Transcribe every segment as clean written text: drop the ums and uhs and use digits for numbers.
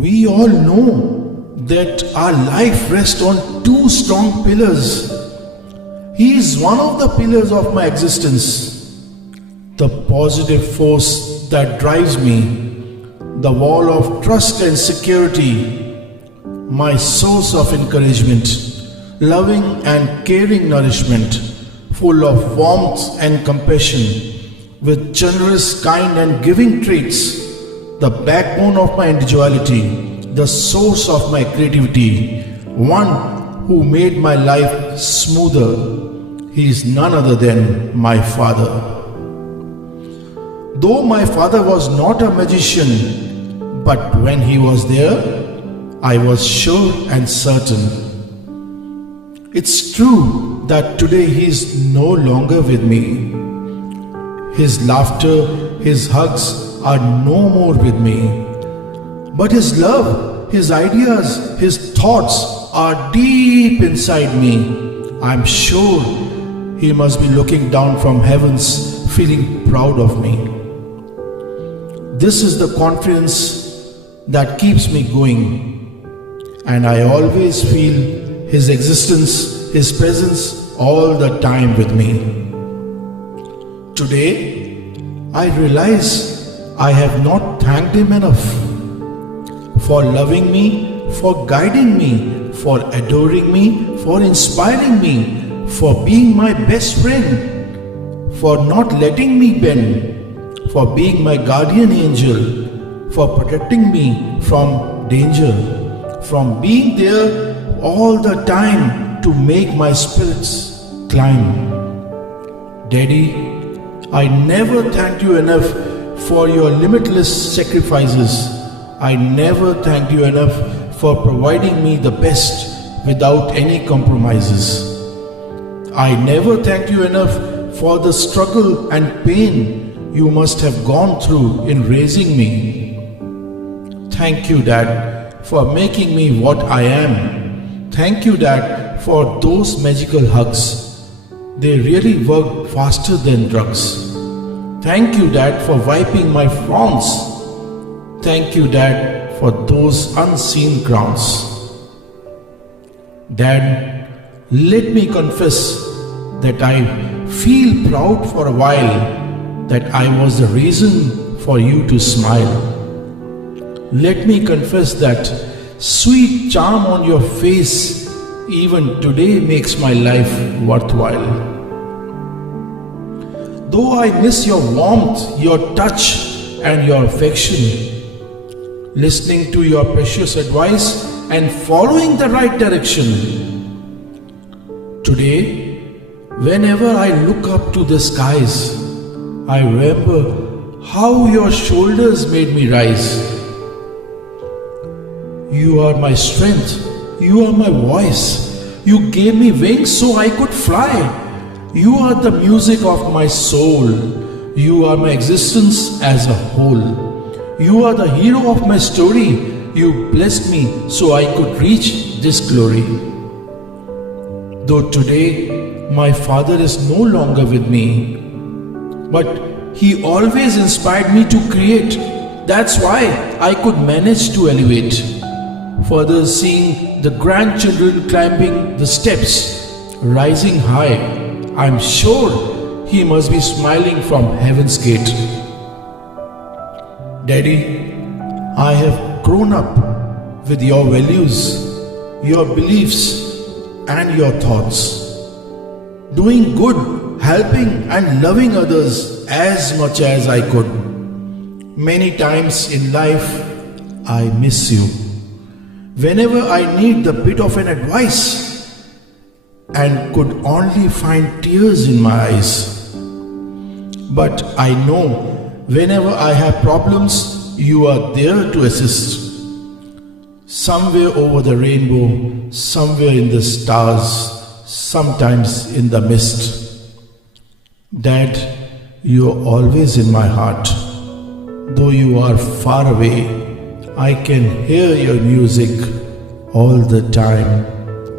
We all know that our life rests on two strong pillars. He is one of the pillars of my existence, the positive force that drives me, the wall of trust and security, my source of encouragement, loving and caring nourishment, full of warmth and compassion, with generous, kind and giving traits, the backbone of my individuality, the source of my creativity, one who made my life smoother. He is none other than my father. Though my father was not a magician, but when he was there, I was sure and certain. It's true that today he is no longer with me. His laughter, his hugs are no more with me. But his love, his ideas, his thoughts are deep inside me. I'm sure he must be looking down from heavens, feeling proud of me. This is the confidence that keeps me going, and I always feel his existence, his presence all the time with me. Today, I realize I have not thanked him enough for loving me, for guiding me, for adoring me, for inspiring me, for being my best friend, for not letting me bend, for being my guardian angel, for protecting me from danger, from being there all the time to make my spirits climb. Daddy, I never thanked you enough for your limitless sacrifices. I never thanked you enough for providing me the best without any compromises. I never thanked you enough for the struggle and pain you must have gone through in raising me. Thank you, Dad, for making me what I am. Thank you, Dad, for those magical hugs. They really worked faster than drugs. Thank you, Dad, for wiping my frowns. Thank you, Dad, for those unseen crowns. Dad, let me confess that I feel proud for a while that I was the reason for you to smile. Let me confess that sweet charm on your face even today makes my life worthwhile. Though I miss your warmth, your touch and your affection, listening to your precious advice and following the right direction. Today, whenever I look up to the skies, I remember how your shoulders made me rise. You are my strength, you are my voice, you gave me wings so I could fly. You are the music of my soul. You are my existence as a whole. You are the hero of my story. You blessed me so I could reach this glory. Though today my father is no longer with me, but he always inspired me to create. That's why I could manage to elevate. Further, seeing the grandchildren climbing the steps, rising high, I'm sure he must be smiling from heaven's gate. Daddy, I have grown up with your values, your beliefs and your thoughts. Doing good, helping and loving others as much as I could. Many times in life, I miss you. Whenever I need the bit of an advice, and could only find tears in my eyes. But I know whenever I have problems, you are there to assist. Somewhere over the rainbow, somewhere in the stars, sometimes in the mist. Dad, you are always in my heart. Though you are far away, I can hear your music all the time,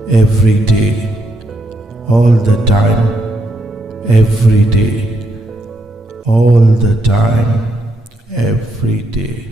every day. All the time, every day, all the time, every day.